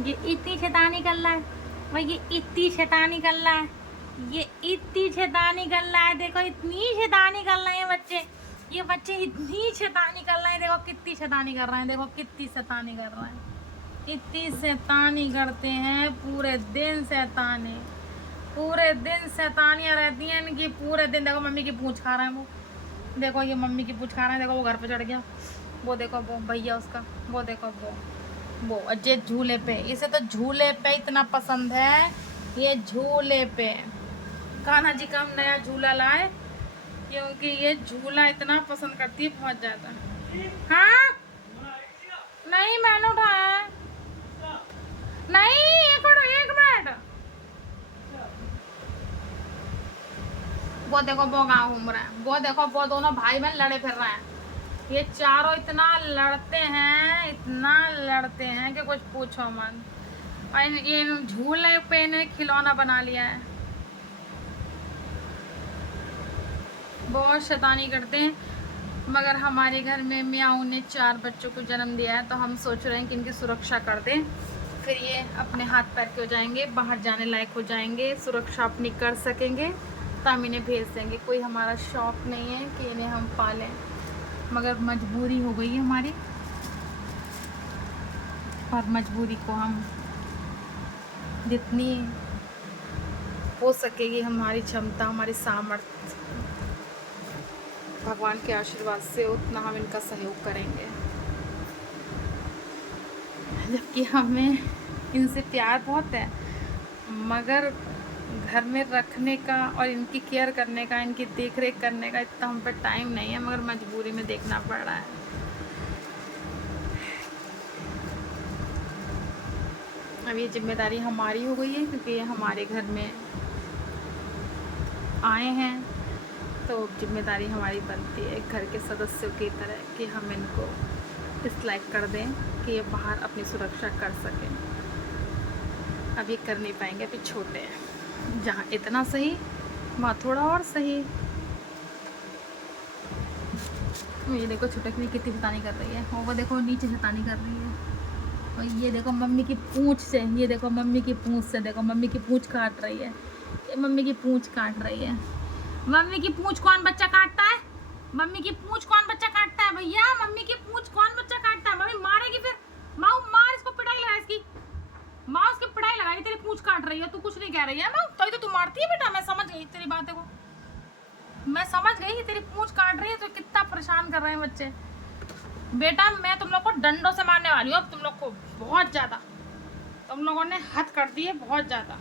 ये इतनी शैतानी कर रहा है भाई, ये इतनी शैतानी कर रहा है, ये इतनी शैतानी कर रहा है। देखो इतनी शैतानी कर रहे हैं बच्चे, ये बच्चे इतनी शैतानी कर रहे हैं। देखो कितनी शैतानी कर रहे हैं, देखो कितनी शैतानी कर रहे हैं, इतनी शैतानी करते हैं पूरे दिन। शैतानी पूरे दिन शैतानियाँ रहती हैं इनकी पूरे दिन। देखो मम्मी की पूंछ खा रहे हैं वो, देखो ये मम्मी की पूंछ खा रहे हैं। देखो वो घर पे चढ़ गया, वो देखो वो भैया उसका, वो देखो वो अजय झूले पे। इसे तो झूले पे इतना पसंद है, ये झूले पे। कान्हा जी का हम नया झूला लाए क्योंकि ये झूला इतना पसंद करती है बहुत ज़्यादा। हाँ नहीं मैंने उठाया है, नहीं एक मिनट। वो देखो वो गाँव घूम रहा है, वो देखो वो दोनों भाई बहन लड़े फिर रहे हैं। ये चारों इतना लड़ते हैं, इतना लड़ते हैं कि कुछ पूछो मत। और ये झूले पे इन्हें खिलौना बना लिया है, बहुत शैतानी करते हैं। मगर हमारे घर में मियाऊ ने 4 बच्चों को जन्म दिया है, तो हम सोच रहे हैं कि इनकी सुरक्षा कर दें, फिर ये अपने हाथ पैर के हो जाएंगे, बाहर जाने लायक हो जाएंगे, सुरक्षा अपनी कर सकेंगे, तो हम इन्हें भेज देंगे। कोई हमारा शौक़ नहीं है कि इन्हें हम पालें, मगर मजबूरी हो गई है हमारी, और मजबूरी को हम जितनी हो सकेगी हमारी क्षमता, हमारी सामर्थ्य, भगवान के आशीर्वाद से उतना हम इनका सहयोग करेंगे। जबकि हमें इनसे प्यार बहुत है, मगर घर में रखने का और इनकी केयर करने का, इनकी देख रेख करने का इतना हम पर टाइम नहीं है, मगर मजबूरी में देखना पड़ रहा है। अब ये जिम्मेदारी हमारी हो गई है क्योंकि ये हमारे घर में आए हैं, तो जिम्मेदारी हमारी बनती है घर के सदस्यों की तरह कि हम इनको इस लायक कर दें कि ये बाहर अपनी सुरक्षा कर सकें। अब ये कर नहीं पाएंगे, अभी छोटे हैं। जहाँ इतना सही वहाँ थोड़ा और सही। ये देखो छुटक भी कितनी शैतानी कर रही है, और वो देखो नीचे शैतानी कर रही है। और ये देखो मम्मी की पूंछ से, ये देखो मम्मी की पूंछ से, देखो मम्मी की पूंछ काट रही है, ये मम्मी की पूंछ काट रही है। मम्मी की पूंछ कौन बच्चा काटता है? मम्मी की पूंछ कौन बच्चा काटता है भैया? मम्मी की पूंछ कौन बच्चा काटता है? मम्मी मारेगी फिर, माँ मार इसको, पिटाई लगा इसकी, माँ उसकी पिटाई लगाएगी। तेरी पूंछ काट रही है, तू कुछ नहीं कह रही है माँ, तो तू मारती है बेटा। मैं समझ गई तेरी बातें को, मैं समझ गई कि तेरी पूंछ काट रही है, तो कितना परेशान कर रहे हैं बच्चे। बेटा मैं तुम लोग को डंडों से मारने वाली हूँ अब, तुम लोग को बहुत ज़्यादा, तुम लोगों ने हद कर दी है बहुत ज़्यादा।